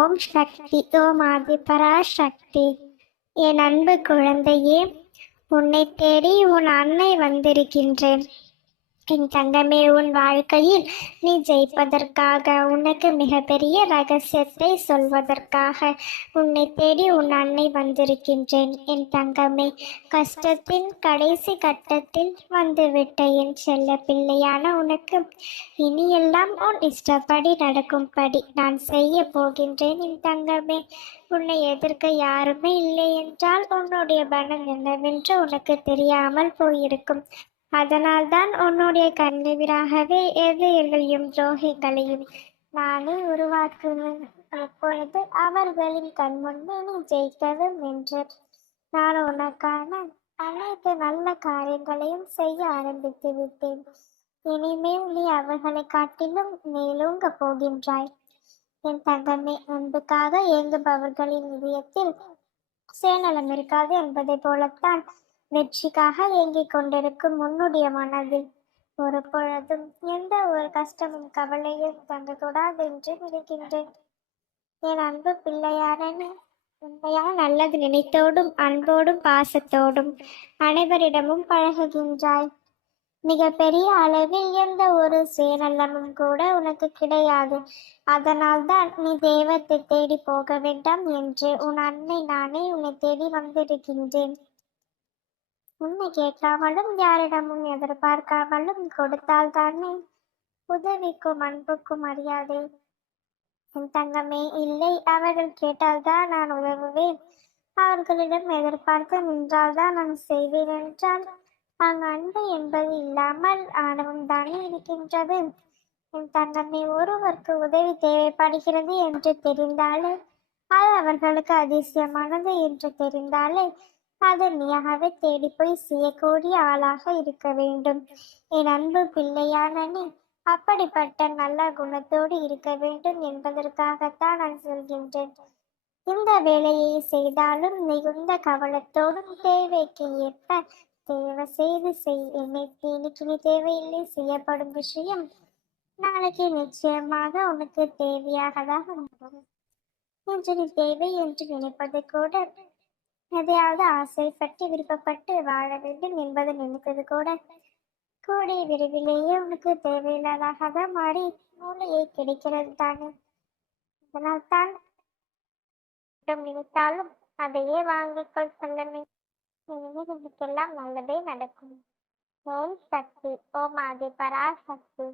ஓம் சக்தி ஓம் ஆதி பராசக்தி. என் அன்பு குழந்தையே உன்னை தேடி உன் அன்னை வந்திருக்கின்றேன். என் தங்கமே உன் வாழ்க்கையில் நீ ஜெயிப்பதற்காக உனக்கு மிகப்பெரிய ரகசியத்தை சொல்வதற்காக உன்னை தேடி உன் அன்னை வந்திருக்கின்றேன். என் தங்கமே கஷ்டத்தின் கடைசி கட்டத்தில் வந்துவிட்ட என் செல்ல பிள்ளையான உனக்கு இனியெல்லாம் உன் இஷ்டப்படி நடக்கும்படி நான் செய்ய போகின்றேன். என் தங்கமே உன்னை எதிர்க்க யாருமே இல்லை என்றால் உன்னுடைய பணம் என்னவென்று உனக்கு தெரியாமல் போயிருக்கும். அதனால்தான் உன்னுடைய கண்ணெதிராகவே எதிரிகளையும் துரோகிகளையும் நானே உருவாக்குவேன். அப்பொழுது அவர்களின் கண்முன்னே நீ ஜெயிக்கவும் என்று நான் உனக்கான அனைத்து நல்ல காரியங்களையும் செய்ய ஆரம்பித்து விட்டேன். இனிமேல் நீ அவர்களை காட்டிலும் மேலோங்க போகின்றாய். என் தங்கமே அன்புக்காக இயங்குபவர்களின் இதயத்தில் சுயநலம் இருக்காது என்பதை போலத்தான் வெற்றிக்காக ஏங்கிக் கொண்டிருக்கும் உன்னுடைய மனதில். ஒரு பொழுதும் எந்த ஒரு கஷ்டமும் கவலையும் தங்கக்கூடாது என்று நினைக்கின்றேன். என் அன்பு பிள்ளையாரனே உண்மையால் நல்லது நினைத்தோடும் அன்போடும் பாசத்தோடும் அனைவரிடமும் பழகுகின்றாய். மிக பெரிய அளவில் எந்த ஒரு சுயநலமும் கூட உனக்கு கிடையாது. அதனால்தான் நீ தெய்வத்தை தேடி போக வேண்டாம் என்று உன் அன்னை நானே உன்னை தேடி வந்திருக்கின்றேன். உன்னை கேட்காமலும் யாரிடமும் எதிர்பார்க்காமலும் கொடுத்தால் தானே உதவிக்கும் அன்புக்கும் மரியாதை. என் தங்கமே இல்லை அவர்கள் கேட்டால்தான் நான் உதவுவேன். அவர்களிடம் எதிர்பார்த்து நின்றால்தான் நான் செய்வேன் என்றால் அங்கு அன்பு என்பது இல்லாமல் ஆணவம் தானே இருக்கின்றது. என் தங்கமே ஒருவருக்கு உதவி தேவைப்படுகிறது என்று தெரிந்தாலே அது அவர்களுக்கு அதிசயமானது என்று தெரிந்தாலே அது தேடி போய் செய்யக்கூடிய ஆளாக இருக்க வேண்டும். என் அன்பு பிள்ளையான நீ அப்படிப்பட்ட நல்ல குணத்தோடு இருக்க வேண்டும் என்பதற்காகத்தான் நான் சொல்கின்றேன். இந்த வேலையை செய்தாலும் மிகுந்த கவனத்தோடும் தேவைக்கு ஏற்ப தேவை செய்து செய். என்னை இன்னைக்கு நீ தேவையில்லை செய்யப்படும் விஷயம் நாளைக்கு நிச்சயமாக உனக்கு தேவையாகதாக இருக்கும் இன்று நீ தேவை என்று நினைப்பது கூட எதையாவது ஆசைப்பட்டு விருப்பப்பட்டு வாழ வேண்டும் என்பது நினைத்தது கூட. கூடி விரைவிலேயே உனக்கு தேவையில்லாதாக தான் மாறி மூளையை கிடைக்கிறது தானே. அதனால் தான் நினைத்தாலும் அதையே வாங்கிக்கொள் சொல்லமே. இனிமேல் இதுக்கெல்லாம் நல்லதே நடக்கும். ஓம் சக்தி. ஓம் ஆதி பராசக்தி